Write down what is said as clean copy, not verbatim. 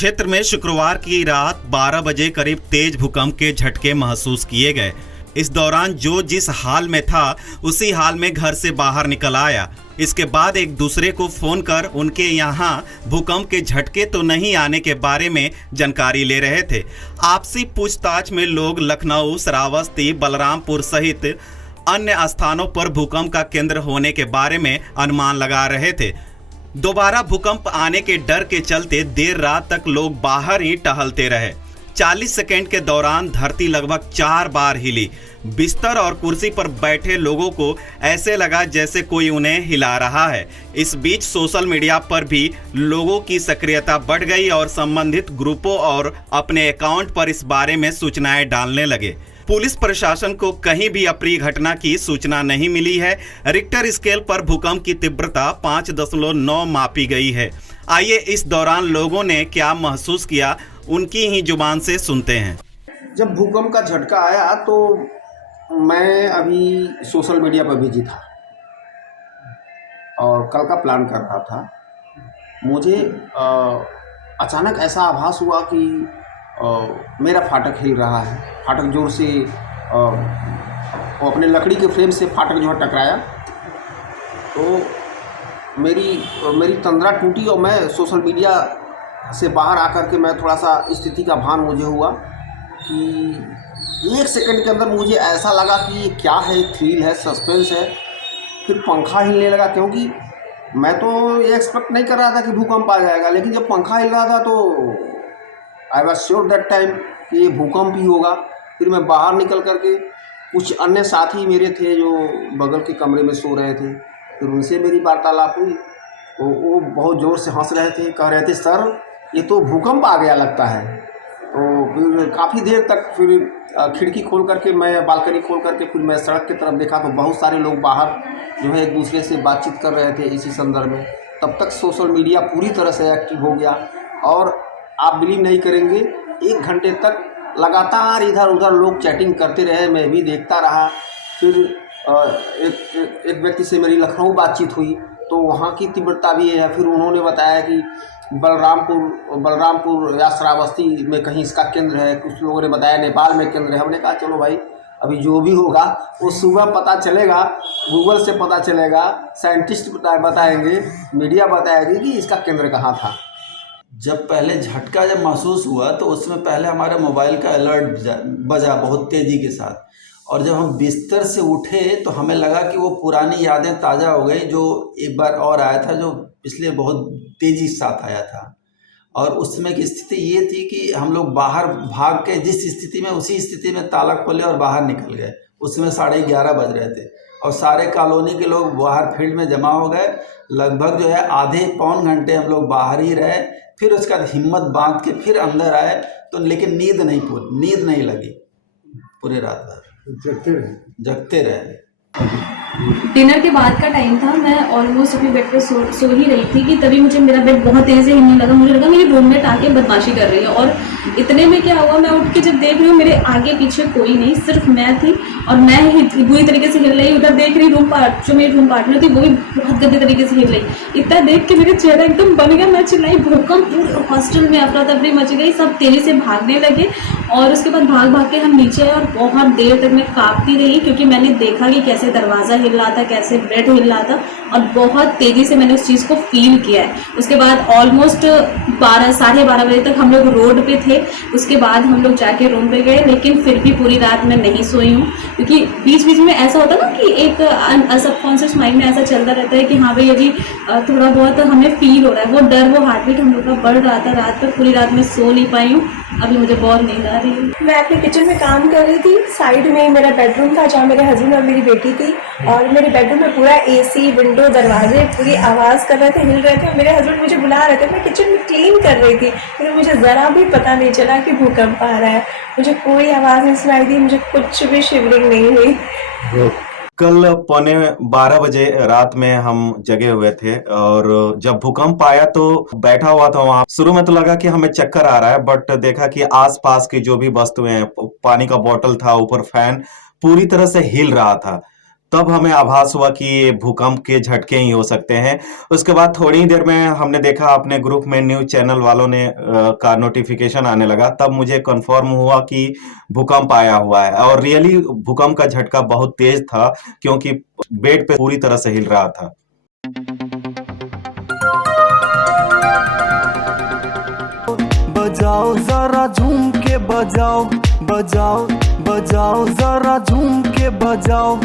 क्षेत्र में शुक्रवार की रात 12 बजे करीब तेज भूकंप के झटके महसूस किए गए। इस दौरान जो जिस हाल में था उसी हाल में घर से बाहर निकल आया। इसके बाद एक दूसरे को फोन कर उनके यहाँ भूकंप के झटके तो नहीं आने के बारे में जानकारी ले रहे थे। आपसी पूछताछ में लोग लखनऊ, श्रावस्ती, बलरामपुर सहित अन्य स्थानों पर भूकंप का केंद्र होने के बारे में अनुमान लगा रहे थे। दोबारा भूकंप आने के डर के चलते देर रात तक लोग बाहर ही टहलते रहे। 40 सेकंड के दौरान धरती लगभग 4 बार हिली। बिस्तर और कुर्सी पर बैठे लोगों को ऐसे लगा जैसे कोई उन्हें हिला रहा है। इस बीच सोशल मीडिया पर भी लोगों की सक्रियता बढ़ गई और संबंधित ग्रुपों और अपने अकाउंट पर इस बारे में सूचनाएं डालने लगे। पुलिस प्रशासन को कहीं भी अप्रिय घटना की सूचना नहीं मिली है। रिक्टर स्केल पर भूकंप की तीव्रता 5.9 मापी गई है। आइए इस दौरान लोगों ने क्या महसूस किया, उनकी ही जुबान से सुनते हैं। जब भूकंप का झटका आया तो मैं अभी सोशल मीडिया पर बिजी था और कल का प्लान कर रहा था। मुझे अचानक ऐसा आभास हुआ कि मेरा फाटक हिल रहा है। फाटक जोर से अपने लकड़ी के फ्रेम से फाटक जो है टकराया तो मेरी तंद्रा टूटी और मैं सोशल मीडिया से बाहर आकर के मैं थोड़ा सा स्थिति का भान मुझे हुआ कि 1 सेकंड के अंदर मुझे ऐसा लगा कि ये क्या है, थ्रिल है, सस्पेंस है। फिर पंखा हिलने लगा, क्योंकि मैं तो ये एक्सपेक्ट नहीं कर रहा था कि भूकंप आ जाएगा, लेकिन जब पंखा हिल रहा था तो I was sure that time कि ये भूकंप ही होगा। फिर मैं बाहर निकल करके कुछ अन्य साथी मेरे थे जो बगल के कमरे में सो रहे थे, फिर उनसे मेरी वार्तालाप हुई तो वो बहुत ज़ोर से हंस रहे थे, कह रहे थे सर ये तो भूकंप आ गया लगता है। तो फिर काफ़ी देर तक फिर खिड़की खोल करके मैं बालकनी खोल करके फिर मैं सड़क की तरफ देखा तो बहुत सारे लोग बाहर जो है एक दूसरे से बातचीत कर रहे थे इसी संदर्भ में। तब तक सोशल मीडिया पूरी तरह से एक्टिव हो गया और आप बिलीव नहीं करेंगे 1 घंटे तक लगातार इधर उधर लोग चैटिंग करते रहे, मैं भी देखता रहा। फिर एक व्यक्ति से मेरी लखनऊ बातचीत हुई तो वहाँ की तीव्रता भी है। फिर उन्होंने बताया कि बलरामपुर या श्रावस्ती में कहीं इसका केंद्र है। कुछ लोगों ने बताया नेपाल में केंद्र है। हमने कहा चलो भाई अभी जो भी होगा वो सुबह पता चलेगा, गूगल से पता चलेगा, साइंटिस्ट बताएंगे, मीडिया बताएगी कि इसका केंद्र कहाँ था। जब पहले झटका जब महसूस हुआ तो उसमें पहले हमारे मोबाइल का अलर्ट बजा बहुत तेज़ी के साथ, और जब हम बिस्तर से उठे तो हमें लगा कि वो पुरानी यादें ताज़ा हो गई जो एक बार और आया था, जो पिछले बहुत तेज़ी के साथ आया था। और उस समय की स्थिति ये थी कि हम लोग बाहर भाग के जिस स्थिति में उसी स्थिति में ताला खोले और बाहर निकल गए। उस समय 11:30 बज रहे थे और सारे कॉलोनी के लोग बाहर फील्ड में जमा हो गए। लगभग जो है आधे पौन घंटे हम लोग बाहर ही रहे। फिर उसके बाद हिम्मत बांध के फिर अंदर आए तो लेकिन नींद नहीं लगी। पूरे रात भर जगते रहे। डिनर के बाद का टाइम था, मैं ऑलमोस्ट अपने बेड पे सो ही रही थी कि तभी मुझे मेरा बेड बहुत तेज़ी से हिलने लगा। मुझे लगा मेरी रूममेट आके बदमाशी कर रही है और इतने में क्या हुआ, मैं उठ के जब देख रही हूँ मेरे आगे पीछे कोई नहीं, सिर्फ मैं थी और मैं ही बुरी तरीके से हिल रही। उधर देख रही जो मेरी रूम पार्टनर थी वो भी बहुत गंदे तरीके से हिल रही। इतना देख के मेरा चेहरा एकदम बन गया। मैं चिल्लाई, भूकंप, पूरे हॉस्टल में अफरा तफरी मच गई। सब तेज़ी से भागने लगे और उसके बाद भाग के हम नीचे आए और बहुत देर तक मैं काँपती रही क्योंकि मैंने देखा कि कैसे दरवाज़ा हिल रहा था, कैसे बेड हिल रहा था और बहुत तेज़ी से मैंने उस चीज़ को फील किया है। उसके बाद ऑलमोस्ट 12-12:30 बजे तक हम लोग रोड पे थे। उसके बाद हम लोग जाके रूम पे गए, लेकिन फिर भी पूरी रात मैं नहीं सोई हूँ क्योंकि बीच बीच में ऐसा होता ना कि एक सबकॉन्शियस माइंड में ऐसा चलता रहता है कि हाँ भैया जी थोड़ा बहुत हमें फील हो रहा है। वो डर, वो हार्ट बीट हम लोग का बढ़ रहा था रात पर। पूरी रात में सो नहीं पाई हूँ। अभी मुझे बहुत नींद आ रही है। मैं अपने किचन में काम कर रही थी। साइड में मेरा बेडरूम था जहाँ मेरे हस्बैंड और मेरी बेटी थी और मेरे बेडरूम में पूरा एसी, विंडो, दरवाजे पूरी आवाज़ कर रहे थे, हिल रहे थे। मेरे हस्बैंड मुझे बुला रहे थे। मैं किचन में क्लीन कर रही थी लेकिन मुझे ज़रा भी पता नहीं चला कि भूकंप आ रहा है। मुझे कोई आवाज़ नहीं सुनाई दी, मुझे कुछ भी शिवरिंग नहीं हुई। कल 12:15 बजे रात में हम जगे हुए थे और जब भूकंप आया तो बैठा हुआ था वहां। शुरू में तो लगा कि हमें चक्कर आ रहा है, बट देखा कि आसपास की जो भी वस्तुएं हैं, पानी का बोतल था, ऊपर फैन पूरी तरह से हिल रहा था। तब हमें आभास हुआ कि ये भूकंप के झटके ही हो सकते हैं। उसके बाद थोड़ी ही देर में हमने देखा अपने ग्रुप में न्यूज़ चैनल वालों ने का नोटिफिकेशन आने लगा, तब मुझे कंफर्म हुआ कि भूकंप आया हुआ है। और रियली भूकंप का झटका बहुत तेज था, क्योंकि बेड पे पूरी तरह से हिल रहा था। बजाओ जरा झूम के बजाओ, बजाओ बजाओ जरा झूम के बजाओ।